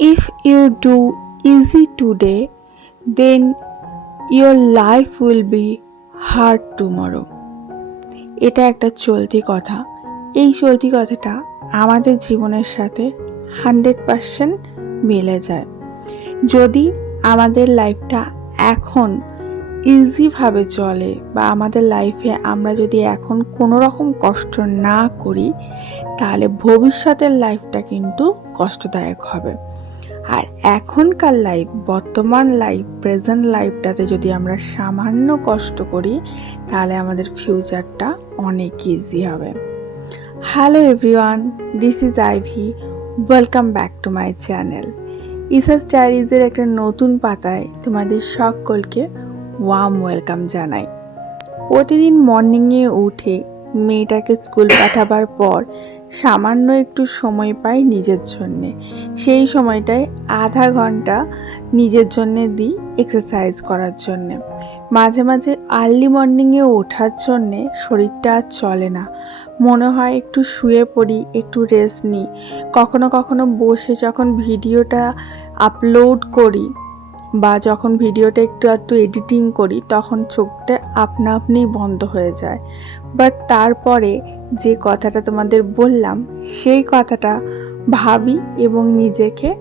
If you do easy today, then your life will be hard tomorrow. এটা একটা চলতি কথা। এই চলতি কথাটা আমাদের জীবনের সাথে হান্ড্রেড পারসেন্ট মিলে যায়। যদি আমাদের লাইফটা এখন ইজিভাবে চলে বা আমাদের লাইফে আমরা যদি এখন কোনো রকম কষ্ট না করি তাহলে ভবিষ্যতের লাইফটা কিন্তু কষ্টদায়ক হবে। আর এখনকার লাইফ বর্তমান লাইফ প্রেজেন্ট লাইফটাতে যদি আমরা সামান্য কষ্ট করি, তাহলে আমাদের ফিউচারটা অনেক ইজি হবে। Hello everyone this is Ivy welcome back to my channel ইসাস ডায়েরিজের একটা নতুন পাতায় তোমাদের সকলকে ওয়াম ওয়েলকাম জানাই। প্রতিদিন মর্নিংয়ে উঠে মেয়েটাকে স্কুল পাঠাবার পর সামান্য একটু সময় পাই নিজের জন্যে। সেই সময়টায় আধা ঘণ্টা নিজের জন্যে দিই এক্সারসাইজ করার জন্যে। মাঝে মাঝে আর্লি মর্নিংয়ে ওঠার জন্যে শরীরটা আর চলে না। মনে হয় একটু শুয়ে পড়ি, একটু রেস্ট নিই। কখনো কখনো বসে যখন ভিডিওটা আপলোড করি বা যখন ভিডিওটা একটু একটু এডিটিং করি, তখন চোখটা আপনা আপনি বন্ধ হয়ে যায়। বাট তারপরে যে কথাটা তোমাদের বললাম, সেই কথাটা ভাবি এবং নিজেকে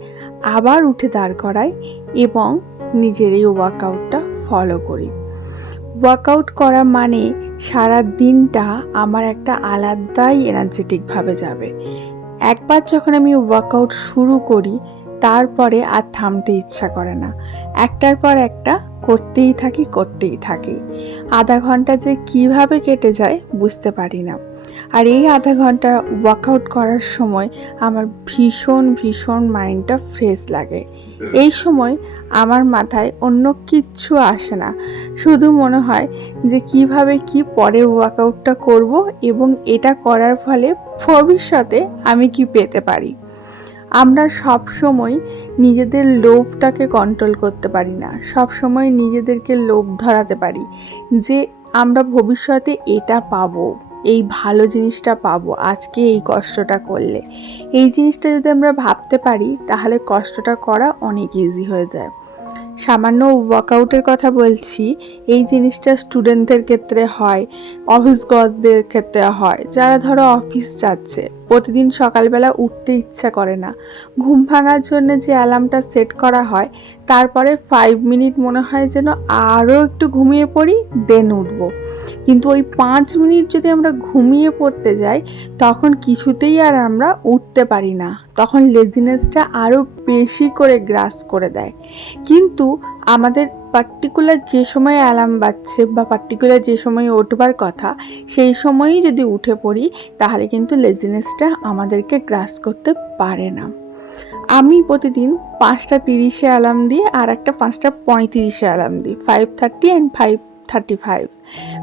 আবার উঠে দাঁড় করাই এবং নিজের এই ওয়ার্কআউটটা ফলো করি। ওয়ার্কআউট করা মানে সারা দিনটা আমার একটা আলাদাই এনার্জেটিকভাবে যাবে। একবার যখন আমি ওয়ার্কআউট শুরু করি তারপরে আর থামতে ইচ্ছা করে না। একটার পর একটা করতেই থাকি করতেই থাকি। আধা ঘণ্টা যে কীভাবে কেটে যায় বুঝতে পারি না। আর এই আধা ঘণ্টা ওয়ার্কআউট করার সময় আমার ভীষণ ভীষণ মাইন্ডটা ফ্রেশ লাগে। এই সময় আমার মাথায় অন্য কিচ্ছু আসে না। শুধু মনে হয় যে কীভাবে কি পরের ওয়ার্কআউটটা করব এবং এটা করার ফলে ভবিষ্যতে আমি কি পেতে পারি। আমরা সব সময় নিজেদের লোভটাকে কন্ট্রোল করতে পারি না। সব সময় নিজেদেরকে লোভ ধরাতে পারি যে আমরা ভবিষ্যতে এটা পাবো, এই ভালো জিনিসটা পাবো, আজকে এই কষ্টটা করলে। এই জিনিসটা যদি আমরা ভাবতে পারি, তাহলে কষ্টটা করা অনেক ইজি হয়ে যায়। সামান্য ওয়ার্কআউটের কথা বলছি, এই জিনিসটা স্টুডেন্টদের ক্ষেত্রে হয়, অফিস গজদের ক্ষেত্রে হয়, যারা ধরো অফিস যাচ্ছে। প্রতিদিন সকালবেলা উঠতে ইচ্ছা করে না। ঘুম ভাঙার জন্য যে অ্যালার্মটা সেট করা হয়, তারপরে ফাইভ মিনিট মনে হয় যেন আরও একটু ঘুমিয়ে পড়ি দেন উঠবো। কিন্তু ওই পাঁচ মিনিট যদি আমরা ঘুমিয়ে পড়তে যাই, তখন কিছুতেই আর আমরা উঠতে পারি না। তখন লেজিনেসটা আরও বেশি করে গ্রাস করে দেয়। কিন্তু আমাদের পার্টিকুলার যে সময় অ্যালার্ম বাজছে বা পার্টিকুলার যে সময় উঠবার কথা, সেই সময়ই যদি উঠে পড়ি, তাহলে কিন্তু লেজিনেসটা আমাদেরকে গ্রাস করতে পারে না। আমি প্রতিদিন পাঁচটা তিরিশে অ্যালার্ম দিই আর একটা পাঁচটা পঁয়ত্রিশে অ্যালার্ম দিই। Five thirty and five thirty five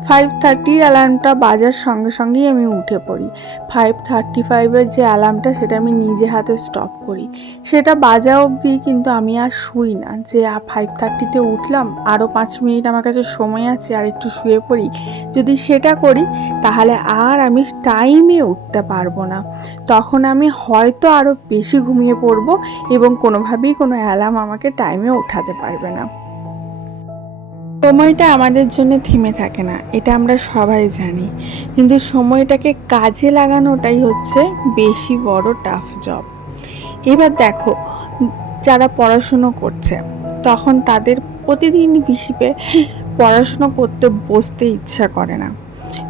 five থার্টির অ্যালার্মটা বাজার সঙ্গে সঙ্গেই আমি উঠে পড়ি। ফাইভ থার্টি ফাইভের যে অ্যালার্মটা সেটা আমি নিজে হাতে স্টপ করি। সেটা বাজা অবধি কিন্তু আমি আর শুই না। যে ফাইভ থার্টিতে উঠলাম আরও পাঁচ মিনিট আমার কাছে সময় আছে আর একটু শুয়ে পড়ি। যদি সেটা করি, তাহলে আর আমি টাইমে উঠতে পারব না। তখন আমি হয়তো আরও বেশি ঘুমিয়ে পড়ব এবং কোনোভাবেই কোনো অ্যালার্ম আমাকে টাইমে উঠাতে পারবে না। সময়টা আমাদের জন্য থেমে থাকে না, এটা আমরা সবাই জানি। কিন্তু সময়টাকে কাজে লাগানোটাই হচ্ছে বেশি বড় টাফ জব এবার দেখো, যারা পড়াশুনো করছে, তখন তাদের প্রতিদিন হিসেবে পড়াশুনো করতে বসতে ইচ্ছা করে না।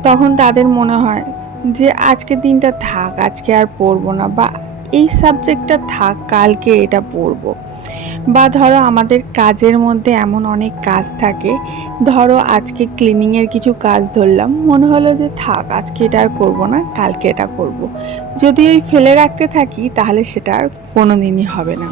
তখন তাদের মনে হয় যে, আজকের দিনটা থাক, আজকে আর পড়ব না। বা, এই সাবজেক্টটা থাক, কালকে এটা পড়ব। বা ধরো আমাদের কাজের মধ্যে এমন অনেক কাজ থাকে, ধরো আজকে ক্লিনিংয়ের কিছু কাজ ধরলাম, মনে হলো যে থাক, আজকে এটা আর করব না, কালকে এটা করব। যদি ওই ফেলে রাখতে থাকি, তাহলে সেটা আর কোনো দিনই হবে না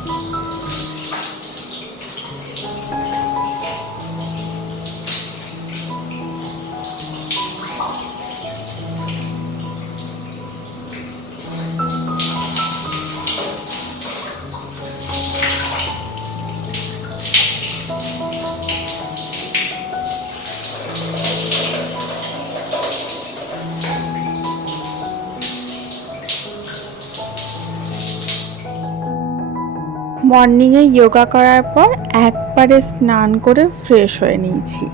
মর্নিংয়ে যোগা করার পর একবারে স্নান করে ফ্রেশ হয়ে নিয়েছি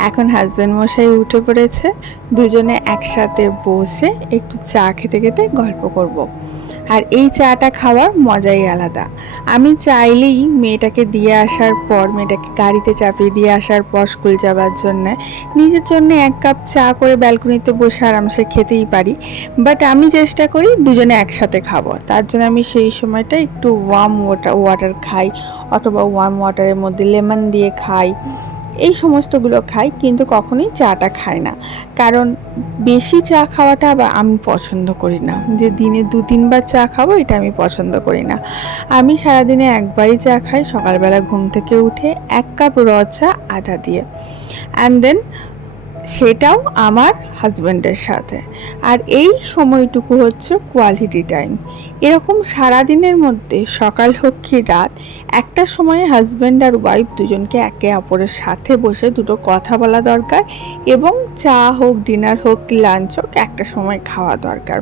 এখন হাজব্যান্ড মশাই উঠে পড়েছে দুজনে একসাথে বসে একটু চা খেতে খেতে গল্প করব। আর এই চাটা খাওয়ার মজাই আলাদা। আমি চাইলেই মেয়েটাকে দিয়ে আসার পর, মেয়েটাকে গাড়িতে চাপিয়ে দিয়ে আসার পর স্কুল যাওয়ার জন্য নিজের জন্য এক কাপ চা করে ব্যালকনিতে বসে আরামসে খেতেই পারি। বাট আমি চেষ্টা করি দুজনে একসাথে খাব। তার জন্য আমি সেই সময়টা একটু ওয়ার্ম ওয়াটার ওয়াটার খাই অথবা ওয়ার্ম ওয়াটারের মধ্যে লেমন দিয়ে খাই। এই সমস্তগুলো খাই, কিন্তু কখনোই চাটা খাই না। কারণ বেশি চা খাওয়াটা বা আমি পছন্দ করি না। যে দিনে দু, তিনবার চা খাব, এটা আমি পছন্দ করি না। আমি সারাদিনে একবারই চা খাই, সকালবেলা ঘুম থেকে উঠে এক কাপ র চা, আদা দিয়ে। অ্যান্ড দেন সেটাও আমার হাজব্যান্ডের সাথে। আর এই সময়টুকু হচ্ছে কোয়ালিটি টাইম এরকম সারাদিনের মধ্যে সকাল হোক কি রাত, একটা সময়ে হাজব্যান্ড আর ওয়াইফ দুজনকে একে অপরের সাথে বসে দুটো কথা বলা দরকার এবং চা হোক ডিনার হোক লাঞ্চ হোক, একটা সময় খাওয়া দরকার।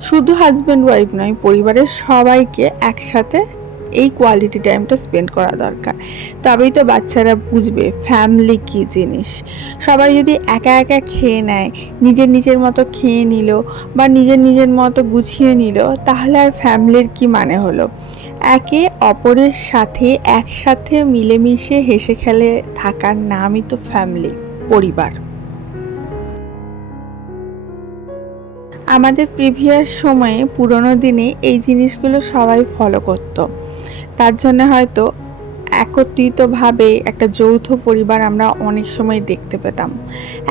শুধু হাজব্যান্ড ওয়াইফ নয়, পরিবারের সবাইকে একসাথে এই কোয়ালিটি টাইমটা স্পেন্ড করা দরকার। তবেই তো বাচ্চারা বুঝবে ফ্যামিলি কী জিনিস। সবাই যদি একা একা খেয়ে নেয়, নিজের নিজের মতো খেয়ে নিল বা নিজের নিজের মতো গুছিয়ে নিল, তাহলে আর ফ্যামিলির কি মানে হলো? একে অপরের সাথে একসাথে মিলেমিশে হেসে খেলে থাকার নামই তো ফ্যামিলি পরিবার। আমাদের প্রিভিয়াস সময়ে, পুরোনো দিনে এই জিনিসগুলো সবাই ফলো করতো। তার জন্য হয়তো একত্রিতভাবে একটা যৌথ পরিবার আমরা অনেক সময় দেখতে পেতাম।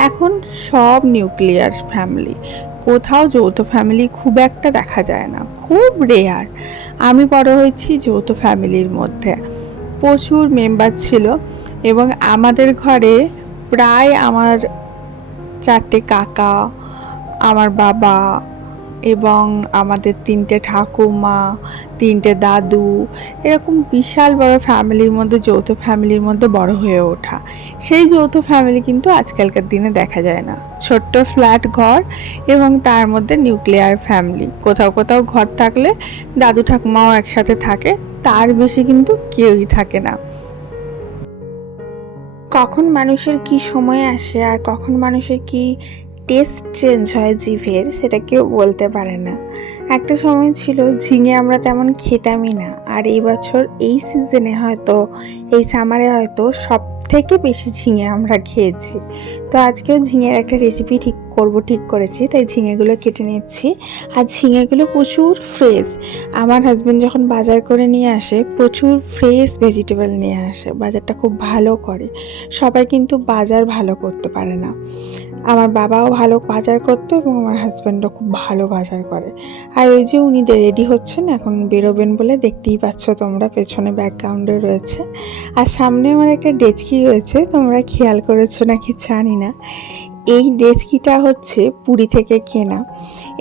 এখন সব নিউক্লিয়ার ফ্যামিলি কোথাও যৌথ ফ্যামিলি খুব একটা দেখা যায় না, খুব রেয়ার আমি বড় হয়েছি যৌথ ফ্যামিলির মধ্যে। প্রচুর মেম্বার ছিল এবং আমাদের ঘরে প্রায় আমার চারটে কাকা আমার বাবা এবং আমাদের তিনটে ঠাকুমা, তিনটে দাদু, এরকম বিশাল বড় ফ্যামিলির মধ্যে, যৌথ ফ্যামিলির মধ্যে বড় হয়ে ওঠা। সেই যৌথ ফ্যামিলি কিন্তু আজকালকার দিনে দেখা যায় না। ছোট্ট ফ্ল্যাট ঘর এবং তার মধ্যে নিউক্লিয়ার ফ্যামিলি। কোথাও কোথাও ঘর থাকলে দাদু ঠাকুমাও একসাথে থাকে, তার বেশি কিন্তু কেউই থাকে না। কখন মানুষের কি সময় আসে আর কখন মানুষের কি টেস্ট চেঞ্জ হয় জিভের, সেটা কেউ বলতে পারে না। একটা সময় ছিল, ঝিঙে আমরা তেমন খেতামই না। আর এই বছর এই সিজনে হয়তো, এই সামারে হয়তো সব থেকে বেশি ঝিঙে আমরা খেয়েছি। তো আজকেও ঝিঙের একটা রেসিপি ঠিক করব, ঠিক করেছি, তাই ঝিঙেগুলো কেটে নিচ্ছি। আর ঝিঙেগুলো প্রচুর ফ্রেশ আমার হাজব্যান্ড যখন বাজার করে নিয়ে আসে, প্রচুর ফ্রেশ ভেজিটেবল নিয়ে আসে, বাজারটা খুব ভালো করে। সবাই কিন্তু বাজার ভালো করতে পারে না। আমার বাবাও ভালো বাজার করতো এবং আমার হাজব্যান্ডও খুব ভালো বাজার করে। আর ওই যে উনি রেডি হচ্ছেন, এখন বেরোবেন বলে দেখতেই পাচ্ছ তোমরা পেছনে ব্যাকগ্রাউন্ডে রয়েছে। আর সামনে আমার একটা ডেচকি রয়েছে, তোমরা খেয়াল করেছ নাকি জানি না। এই ডেচকিটা হচ্ছে পুরী থেকে কেনা।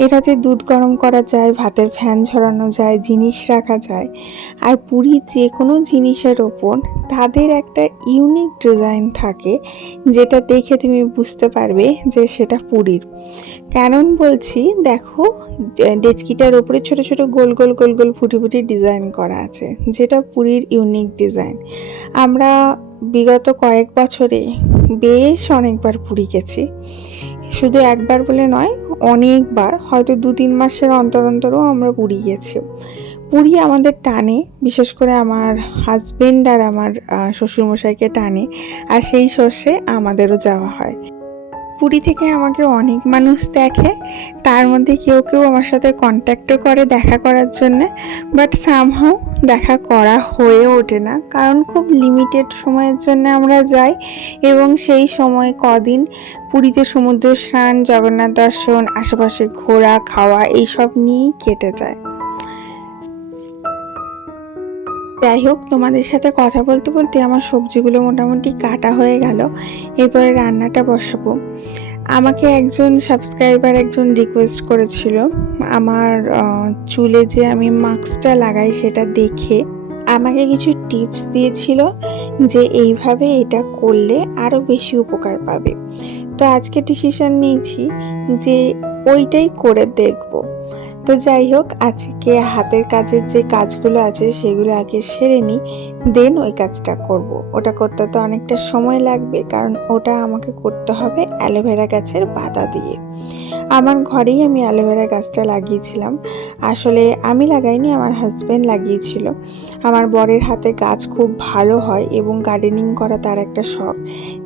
এটাতে দুধ গরম করা যায়, ভাতের ফ্যান ঝরানো যায়, জিনিস রাখা যায়। আর পুরীর যে কোনো জিনিসের ওপর তাদের একটা ইউনিক ডিজাইন থাকে, যেটা দেখে তুমি বুঝতে পারবে যে সেটা পুরীর। কেন বলছি, দেখো ডেচকিটার ওপরে ছোট ছোট গোল গোল গোল গোল ফুটি ফুটি ডিজাইন করা আছে, যেটা পুরীর ইউনিক ডিজাইন। আমরা বিগত কয়েক বছরে বেশ অনেকবার পুরী গেছি। শুধু একবার বলে নয়, অনেকবার, হয়তো দু তিন মাসের অন্তর অন্তরও আমরা পুরী গেছি। পুরী আমাদের টানে, বিশেষ করে আমার হাজবেন্ড আর আমার শ্বশুরমশাইকে টানে, আর সেই সর্ষে আমাদেরও যাওয়া হয়। পুরী থেকে আমাকে অনেক মানুষ দেখে। তার মধ্যে কেউ কেউ আমার সাথে কন্ট্যাক্টও করে দেখা করার জন্য। বাট সামহাও দেখা করা হয়ে ওঠে না। কারণ খুব লিমিটেড সময়ের জন্য আমরা যাই এবং সেই সময় কদিন পুরীতে সমুদ্র স্নান, জগন্নাথ দর্শন, আশেপাশে ঘোরা, খাওয়া, এইসব নিয়েই কেটে যায়। যাই হোক, তোমাদের সাথে কথা বলতে বলতে আমার সবজিগুলো মোটামুটি কাটা হয়ে গেল। এরপরে রান্নাটা বসাবো। আমাকে একজন সাবস্ক্রাইবার একজন রিকোয়েস্ট করেছিল। আমার চুলে যে আমি মাস্কটা লাগাই সেটা দেখে আমাকে কিছু টিপস দিয়েছিল যে এইভাবে এটা করলে আরও বেশি উপকার পাবে। তো আজকে ডিসিশন নিয়েছি যে ওইটাই করে দেখব। তো যাই হোক, আজকে হাতের কাজের যে কাজগুলো আছে সেগুলো আগে সেরে নিই দেন ওই কাজটা করব। ওটা করতে তো অনেকটা সময় লাগবে, কারণ ওটা আমাকে করতে হবে অ্যালোভেরা গাছের পাতা দিয়ে। আমার ঘরেই আমি অ্যালোভেরা গাছটা লাগিয়েছিলাম। আসলে আমি লাগাইনি, আমার হাজব্যান্ড লাগিয়েছিল। আমার বরের হাতে গাছ খুব ভালো হয় এবং গার্ডেনিং করা তার একটা শখ।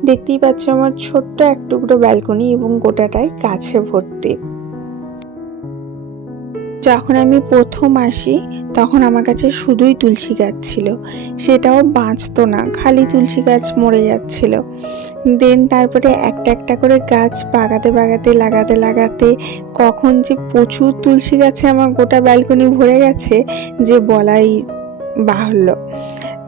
দেখতেই পাচ্ছ আমার ছোট্ট এক টুকরো ব্যালকনি এবং গোটাটাই গাছে ভর্তি। যখন আমি প্রথম আসি, তখন আমার কাছে শুধুই তুলসী গাছ ছিল। সেটাও বাঁচতো না, খালি তুলসী গাছ মরে যাচ্ছিল। দেন তারপরে একটা একটা করে গাছ বাগাতে বাগাতে, লাগাতে লাগাতে কখন যে প্রচুর তুলসী গাছে আমার গোটা ব্যালকনি ভরে গেছে, যে বলাই বাহুল্য।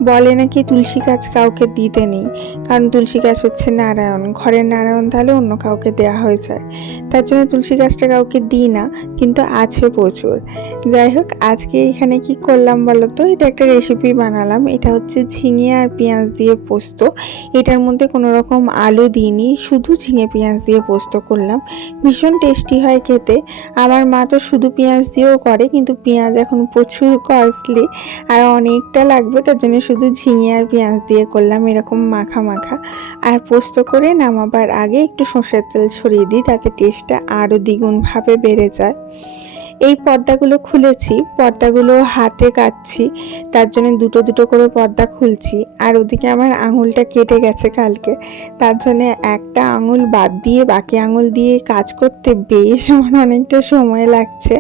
বলে নাকি তুলসী গাছ কাউকে দিতে নেই। কারণ তুলসী গাছ হচ্ছে নারায়ণ। ঘরের নারায়ণ তাহলে অন্য কাউকে দেয়া হয়ে যায়। তার জন্য তুলসী গাছটা কাউকে দিই না, কিন্তু আছে প্রচুর। যাই হোক, আজকে এখানে কি করলাম বলো তো? এটা একটা রেসিপি বানালাম। এটা হচ্ছে ঝিঙে আর পেঁয়াজ দিয়ে পোস্ত। এটার মধ্যে কোনো রকম আলু দিইনি, শুধু ঝিঙে পেঁয়াজ দিয়ে পোস্ত করলাম। ভীষণ টেস্টি হয় খেতে। আমার মা তো শুধু পেঁয়াজ দিয়েও করে, কিন্তু পেঁয়াজ এখন প্রচুর কস্টলি আর অনেকটা লাগবে, তার জন্য শুধু ঝিঙে আর পেঁয়াজ দিয়ে করলাম, এরকম মাখা মাখা। আর পোস্ত করে নামাবার আগে একটু সর্ষের তেল ছড়িয়ে দিই, তাতে টেস্টটা আরও দ্বিগুণভাবে বেড়ে যায়। এই পর্দাগুলো খুলেছি, পর্দাগুলো হাতে কাটছি, তার জন্য দুটো দুটো করে পর্দা খুলছি। আর ওদিকে আমার আঙুলটা কেটে গেছে কালকে, তার জন্য একটা আঙুল বাদ দিয়ে বাকি আঙুল দিয়ে কাজ করতে বেশ আমার অনেকটা সময় লাগছে।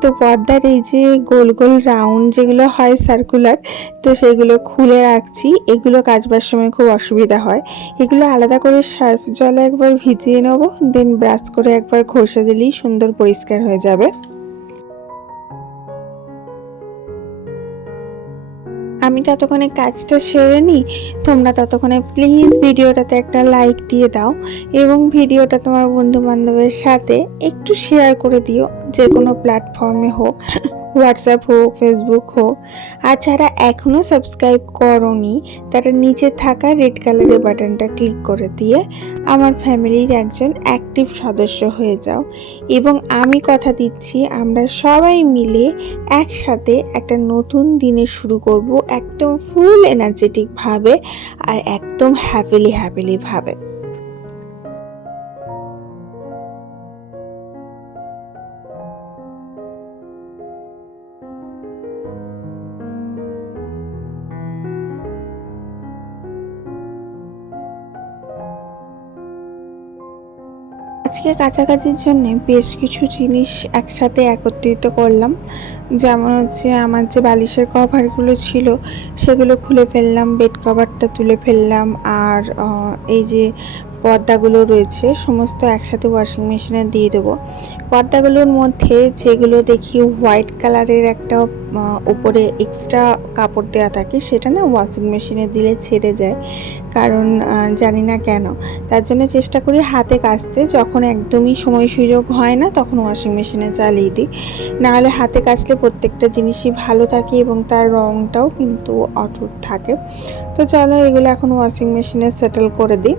তো পর্দার এই যে গোল গোল রাউন্ড যেগুলো হয় সার্কুলার তো সেগুলো খুলে রাখছি, এগুলো কাচবার সময় খুব অসুবিধা হয়। এগুলো আলাদা করে সার্ফ জলে একবার ভিজিয়ে নেব দেন ব্রাশ করে একবার ঘষে দিলেই সুন্দর পরিষ্কার হয়ে যাবে। আমি ততক্ষণে কাজটা সেরে নিই। তোমরা ততক্ষণে প্লিজ ভিডিওটাতে একটা লাইক দিয়ে দাও এবং ভিডিওটা তোমার বন্ধু বান্ধবের সাথে একটু শেয়ার করে দিও, যে কোনো প্ল্যাটফর্মে হোক। হোয়াটসঅ্যাপ হোক, ফেসবুক হোক, আর যারা এখনও সাবস্ক্রাইব করনি, তারা নিচে থাকা রেড কালারের বাটনটা ক্লিক করে দিয়ে আমার ফ্যামিলির একজন অ্যাক্টিভ সদস্য হয়ে যাও। এবং আমি কথা দিচ্ছি, আমরা সবাই মিলে একসাথে একটা নতুন দিনে শুরু করব একদম ফুল এনার্জেটিকভাবে আর একদম হ্যাপিলি হ্যাপিলিভাবে আজকে কাছাকাছির জন্য বেশ কিছু জিনিস একসাথে একত্রিত করলাম। যেমন হচ্ছে আমার যে বালিশের কভারগুলো ছিল, সেগুলো খুলে ফেললাম বেড কভারটা তুলে ফেললাম, আর এই যে পর্দাগুলো রয়েছে, সমস্ত একসাথে ওয়াশিং মেশিনে দিয়ে দেবো। পর্দাগুলোর মধ্যে যেগুলো দেখি হোয়াইট কালারের একটা উপরে এক্সট্রা কাপড় দেওয়া থাকে, সেটা না ওয়াশিং মেশিনে দিলে ছেড়ে যায়, কারণ জানি না কেন। তার জন্য চেষ্টা করি হাতে কাচতে, যখন একদমই সময় সুযোগ হয় না, তখন ওয়াশিং মেশিনে চালিয়ে দিই। নাহলে হাতে কাচলে প্রত্যেকটা জিনিসই ভালো থাকে এবং তার রঙটাও কিন্তু অটুট থাকে। তো চলো এগুলো এখন ওয়াশিং মেশিনে সেটেল করে দিই।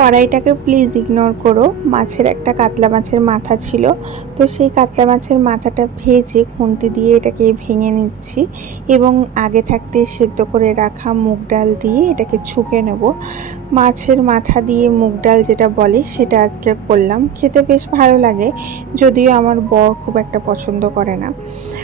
কড়াইটাকে প্লিজ ইগনোর করো মাছের কাতলা মাছের মাথা ছিল। তো সেই কাতলা মাছের মাথাটা ভেজে খুন্তি দিয়ে এটাকে ভেঙে নিচ্ছি এবং আগে থাকতে সেদ্ধ করে রাখা মুগ ডাল দিয়ে এটাকে ছুঁকে নেব। মাছের মাথা দিয়ে মুগ ডাল যেটা বলে সেটা আজকে করলাম। খেতে বেশ ভালো লাগে, যদিও আমার বর খুব একটা পছন্দ করে না।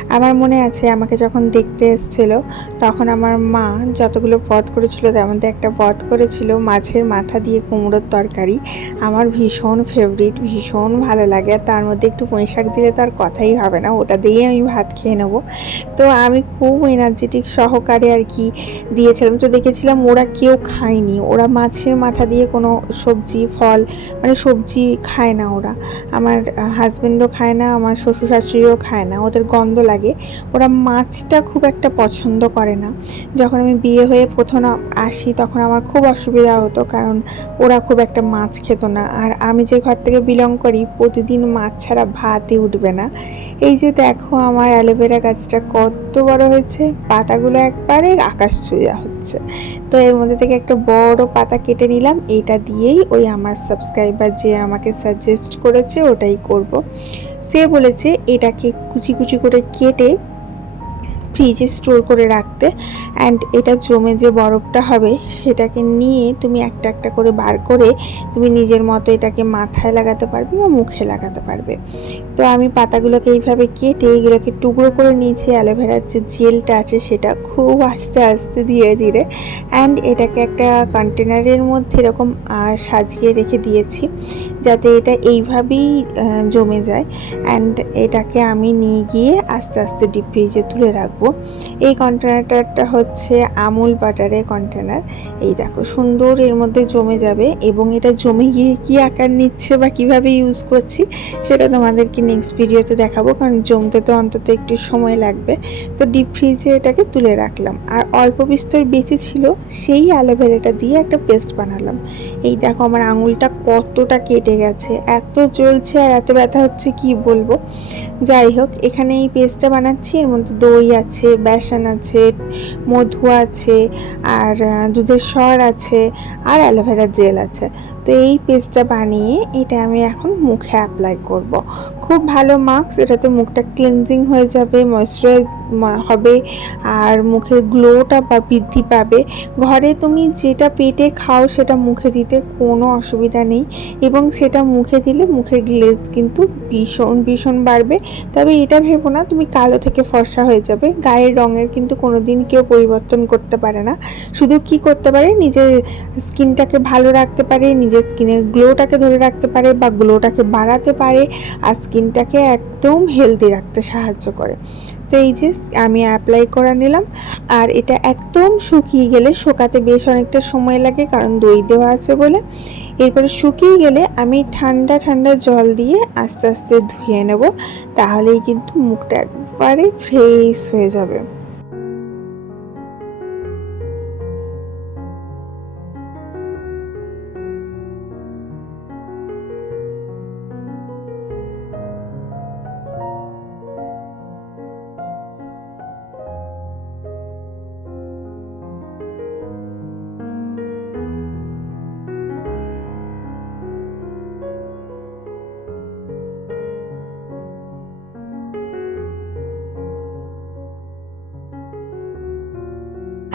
আমার মনে আছে আমাকে যখন দেখতে এসেছিল, তখন আমার মা যতগুলো পদ করেছিল তার মধ্যে একটা পদ করেছিল মাছের মাথা দিয়ে কুমড়োর তরকারি। আমার ভীষণ ফেভারিট ভীষণ ভালো লাগে। আর তার মধ্যে একটু পুঁই শাক দিলে তো আর কথাই হবে না, ওটা দিয়েই আমি ভাত খেয়ে নেব। তো আমি খুব এনার্জেটিক সহকারে আর কি দিয়েছিলাম। তো দেখেছিলাম ওরা কেউ খায়নি, ওরা মাছের মাথা দিয়ে কোনো সবজি, ফল মানে সবজি খায় না ওরা। আমার হাজব্যান্ডও খায় না, আমার শ্বশুর শাশুড়িও খায় না, ওদের গন্ধ লাগে। ওরা মাছটা খুব একটা পছন্দ করে না। যখন আমি বিয়ে হয়ে প্রথম আসি, তখন আমার খুব অসুবিধা হতো, কারণ ওরা খুব একটা মাছ খেত না। আর আমি যে ঘর থেকে বিলং প্রতিদিন মাছ ছাড়া ভাতই উঠবে না এই যে দেখো আমার অ্যালোভেরা গাছটা কত বড় হয়েছে, পাতাগুলো একবারে আকাশ ছুঁয়া হচ্ছে তো এর মধ্যে থেকে একটা বড় পাতা কেটে নিলাম এইটা দিয়েই ওই আমার সাবস্ক্রাইবার যে আমাকে সাজেস্ট করেছে ওটাই করব। সে বলেছে, এটাকে কুচি কুচি করে কেটে ফ্রিজে স্টোর করে রাখতে অ্যান্ড এটা জমে যে বরফটা হবে, সেটাকে নিয়ে তুমি একটা একটা করে বার করে তুমি নিজের মতো এটাকে মাথায় লাগাতে পারবে বা মুখে লাগাতে পারবে। তো আমি পাতাগুলোকে এইভাবে কেটে এগুলোকে টুকরো করে নিয়েছি, অ্যালোভেরার যে জেলটা আছে সেটা খুব আস্তে আস্তে ধীরে ধীরে অ্যান্ড এটাকে একটা কন্টেনারের মধ্যে এরকম সাজিয়ে রেখে দিয়েছি। যাতে এটা এইভাবেই জমে যায়। অ্যান্ড এটাকে আমি নিয়ে গিয়ে আস্তে আস্তে ডিপ ফ্রিজে তুলে রাখব। এই কন্টেনারটা হচ্ছে আমুল বাটারের কন্টেনার এই দেখো, সুন্দর এর মধ্যে জমে যাবে এবং এটা জমে গিয়ে কি আকার নিচ্ছে বা কীভাবে ইউজ করছি, সেটা তোমাদেরকে নেক্সট ভিডিওতে দেখাবো, কারণ জমতে তো অন্তত একটু সময় লাগবে। তো ডিপ ফ্রিজে এটাকে তুলে রাখলাম। আর অল্প বিস্তর বেঁচে ছিল, সেই অ্যালোভেরাটা দিয়ে একটা পেস্ট বানালাম। এই দেখো, আমার আঙুলটা কতটা কেটে গেছে। এত চলছে আর এত ব্যথা হচ্ছে, কি বলব? যাই হোক, এখানে এই পেস্টটা বানাচ্ছি। এর মধ্যে দই আছে, বেসন আছে, মধু আছে, আর দুধের সর আছে, আর অ্যালোভেরা জেল আছে। তো এই পেস্টটা বানিয়ে এটা আমি এখন মুখে অ্যাপ্লাই করব। খুব ভালো মাস্ক এটাতে মুখটা ক্লিনজিং হয়ে যাবে ময়শ্চারাইজ হবে আর মুখের গ্লোটা বা বৃদ্ধি পাবে। ঘরে তুমি যেটা পেটে খাও সেটা মুখে দিতে কোনো অসুবিধা নেই এবং সেটা মুখে দিলে মুখের গ্লেজ কিন্তু ভীষণ ভীষণ বাড়বে। তবে এটা ভেবো না, তুমি কালো থেকে ফর্সা হয়ে যাবে, গায়ের রঙের কিন্তু কোনো দিন কেউ পরিবর্তন করতে পারে না। শুধু কি করতে পারে? নিজের স্কিনটাকে ভালো রাখতে পারে, নিজের স্কিনের গ্লোটাকে ধরে রাখতে পারে বা গ্লোটাকে বাড়াতে পারে আর স্কিনটাকে একদম হেলদি রাখতে সাহায্য করে। তো এই যে আমি অ্যাপ্লাই করা নিলাম আর এটা একদম শুকিয়ে গেলে শুকাতে বেশ অনেকটা সময় লাগে কারণ দই দেওয়া আছে বলে। এরপরে শুকিয়ে গেলে আমি ঠান্ডা ঠান্ডা জল দিয়ে আস্তে আস্তে ধুয়ে নেব। তাহলেই কিন্তু মুখটা একবারে ফ্রেশ হয়ে যাবে।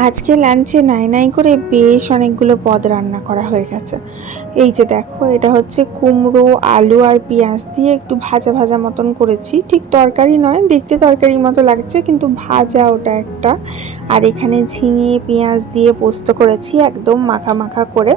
আজকে লাঞ্চে নাই নাই করে বেশ অনেকগুলো পদ রান্না করা হয়ে গেছে। এই যে দেখো, এটা হচ্ছে কুমড়ো, আলু আর পেঁয়াজ দিয়ে একটু ভাজা ভাজা মতন করেছি। ঠিক তরকারি নয়, দেখতে তরকারির মতো লাগছে, কিন্তু ভাজা ওটা একটা। আর এখানে ঝিঙে, পেঁয়াজ দিয়ে পোস্ত করেছি, একদম মাখা মাখা করে।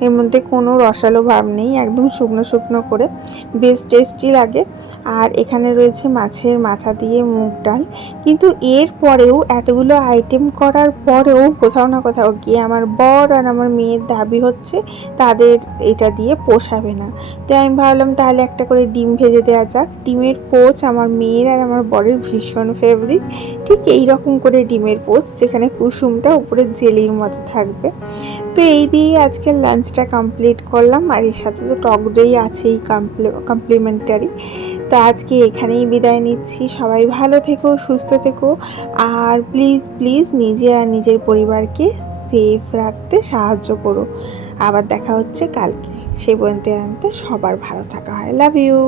এর মধ্যে কোনো রসালো ভাব নেই, একদম শুকনো শুকনো করে। বেশ টেস্টি লাগে। আর এখানে রয়েছে মাছের মাথা দিয়ে মুগ ডাল। কিন্তু এর পরেও এতগুলো আইটেম করার পরেও কোথাও না কোথাও গিয়ে আমার বর আর আমার মেয়ের দাবি হচ্ছে তাদের এটা দিয়ে পোষাবে না। তো আমি ভাবলাম তাহলে একটা করে ডিম ভেজে দেওয়া যাক। ডিমের পোচ আমার মেয়ের আর আমার বরের ভীষণ ফেভারিট ঠিক এই রকম করে ডিমের পোচ যেখানে কুসুমটা উপরে জেলির মতো থাকবে। তো এই দিয়ে আজকে লাঞ্চটা কমপ্লিট করলাম। আর এর সাথে তো টক দই আছেই কমপ্লিমেন্টারি তো আজকে এখানেই বিদায় নিচ্ছি। সবাই ভালো থেকো, সুস্থ থেকো। আর প্লিজ প্লিজ নিজে আর নিজের পরিবারকে সেফ রাখতে সাহায্য করো। আবার দেখা হচ্ছে কালকে। সেই পর্যন্ত সবার ভালো থাকা হয়। Love you